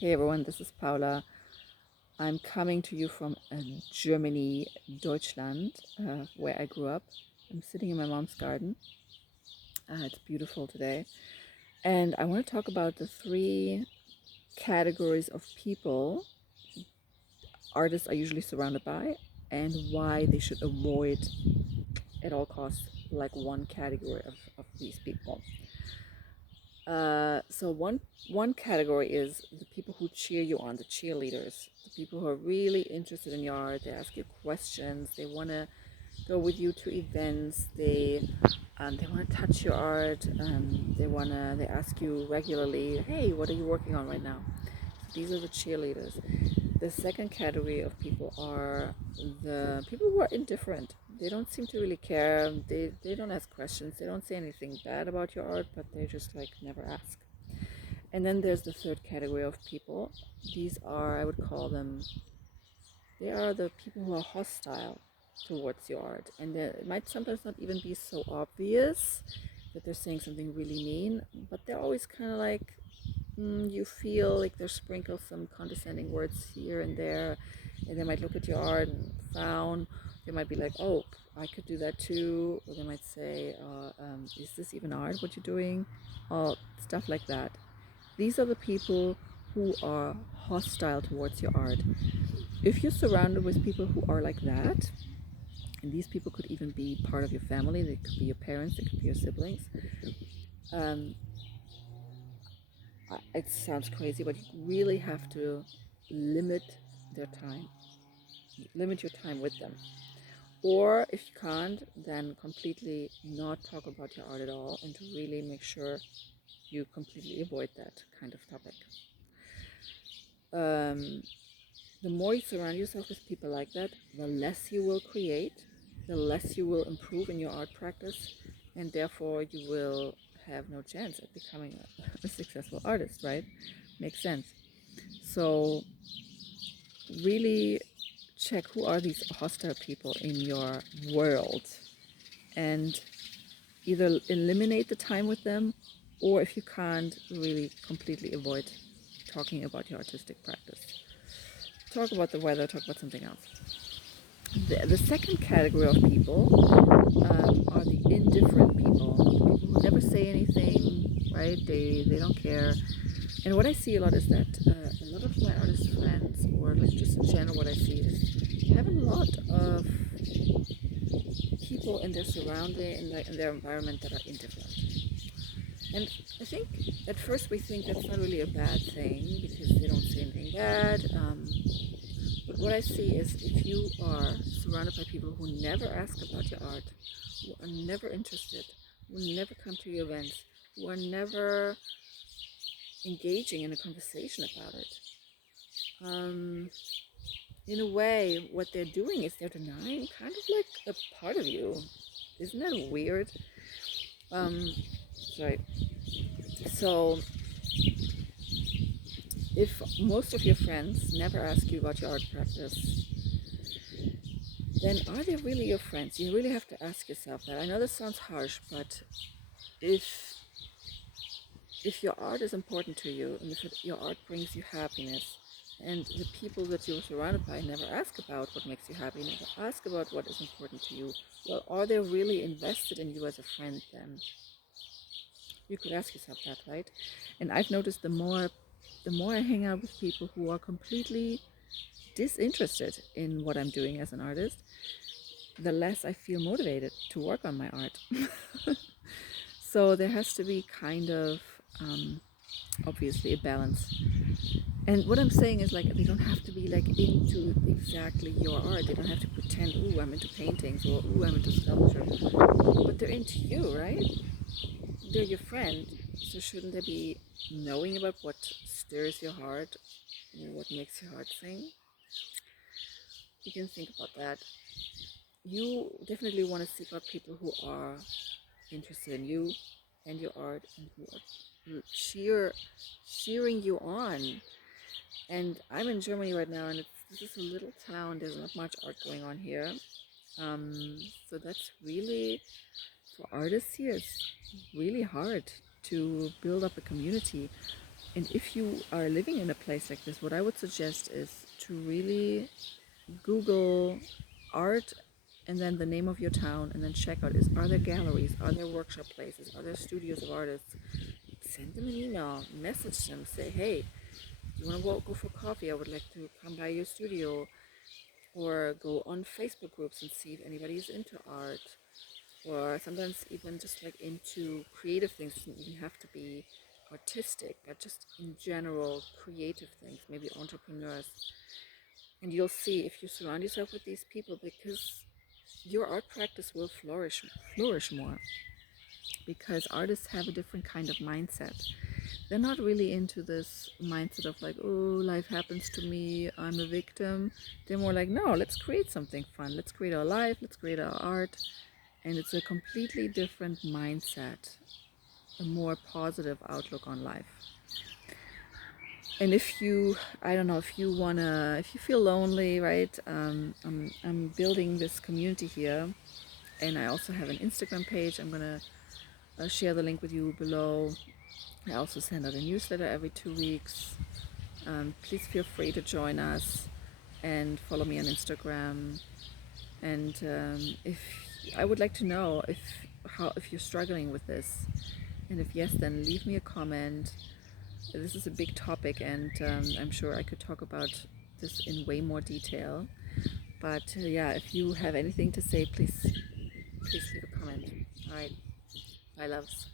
Hey everyone, this is Paula. I'm coming to you from Germany, Deutschland, where I grew up. I'm sitting in my mom's garden. It's beautiful today. And I want to talk about the three categories of people artists are usually surrounded by and why they should avoid at all costs like one category of these people. So one category is the people who cheer you on, the cheerleaders, the people who are really interested in your art. They ask you questions. They want to go with you to events. They want to touch your art. They ask you regularly, hey, what are you working on right now? So these are the cheerleaders. The second category of people are the people who are indifferent. They don't seem to really care. They don't ask questions. They don't say anything bad about your art, but they just like never ask. And then there's the third category of people. These are, I would call them, they are the people who are hostile towards your art. And it might sometimes not even be so obvious that they're saying something really mean, but they're always kind of like, you feel like there's sprinkled some condescending words here and there, and they might look at your art and frown. They might be like, oh, I could do that too. Or they might say, is this even art, what you're doing? Stuff like that. These are the people who are hostile towards your art. If you're surrounded with people who are like that, and these people could even be part of your family, they could be your parents, they could be your siblings. Um, it sounds crazy, but you really have to limit their time, limit your time with them. Or if you can't, then completely not talk about your art at all and to really make sure you completely avoid that kind of topic. Um, the more you surround yourself with people like that, the less you will create, the less you will improve in your art practice, and therefore you will have no chance at becoming a successful artist, right? Makes sense. So really check who are these hostile people in your world and either eliminate the time with them, or if you can't, really completely avoid talking about your artistic practice. Talk about the weather, talk about something else. The second category of people are the indifferent people, people who never say anything, right? They don't care. And what I see a lot is that a lot of my artist friends, or like just in general, what I see is you have a lot of people in their surrounding, in their environment that are indifferent. And I think at first we think that's not really a bad thing because they don't say anything bad. But what I see is if you are surrounded by people who never ask about your art, who are never interested, who never come to your events, who are never engaging in a conversation about it, in a way, what they're doing is they're denying kind of like a part of you. Isn't that weird? Sorry. So, if most of your friends never ask you about your art practice, then are they really your friends? You really have to ask yourself that. I know this sounds harsh, but if if your art is important to you and if your art brings you happiness, and the people that you're surrounded by never ask about what makes you happy, never ask about what is important to you, well, are they really invested in you as a friend then? You could ask yourself that, right? And I've noticed the more I hang out with people who are completely disinterested in what I'm doing as an artist, the less I feel motivated to work on my art. So there has to be kind of obviously a balance. And what I'm saying is like they don't have to be like into exactly your art. They don't have to pretend, ooh, I'm into paintings or ooh, I'm into sculpture. But they're into you, right? They're your friend. So shouldn't they be knowing about what stirs your heart, what makes your heart sing? You can think about that. You definitely want to seek out people who are interested in you and your art and who are cheering you on. And I'm in Germany right now, and this is a little town. There's not much art going on here. So that's really, for artists here, it's really hard to build up a community. And if you are living in a place like this, what I would suggest is to really Google art and then the name of your town, and then check out, are there galleries, are there workshop places, are there studios of artists. Send them an email, message them, say, hey, do you want to go for coffee? I would like to come by your studio. Or go on Facebook groups and see if anybody is into art, or sometimes even just like into creative things. It doesn't even have to be artistic, but just in general creative things, maybe entrepreneurs. And you'll see, if you surround yourself with these people, because your art practice will flourish more, because artists have a different kind of mindset. They're not really into this mindset of like, oh, life happens to me, I'm a victim. They're more like, no, let's create something fun, let's create our life, let's create our art. And it's a completely different mindset, a more positive outlook on life. And if you, I don't know, if you feel lonely, right? I'm building this community here, and I also have an Instagram page. I'm gonna share the link with you below. I also send out a newsletter every 2 weeks. Please feel free to join us and follow me on Instagram. And if I would like to know if you're struggling with this, and if yes, then leave me a comment. This is a big topic, and I'm sure I could talk about this in way more detail. But yeah, if you have anything to say, please leave a comment. All right, bye, loves.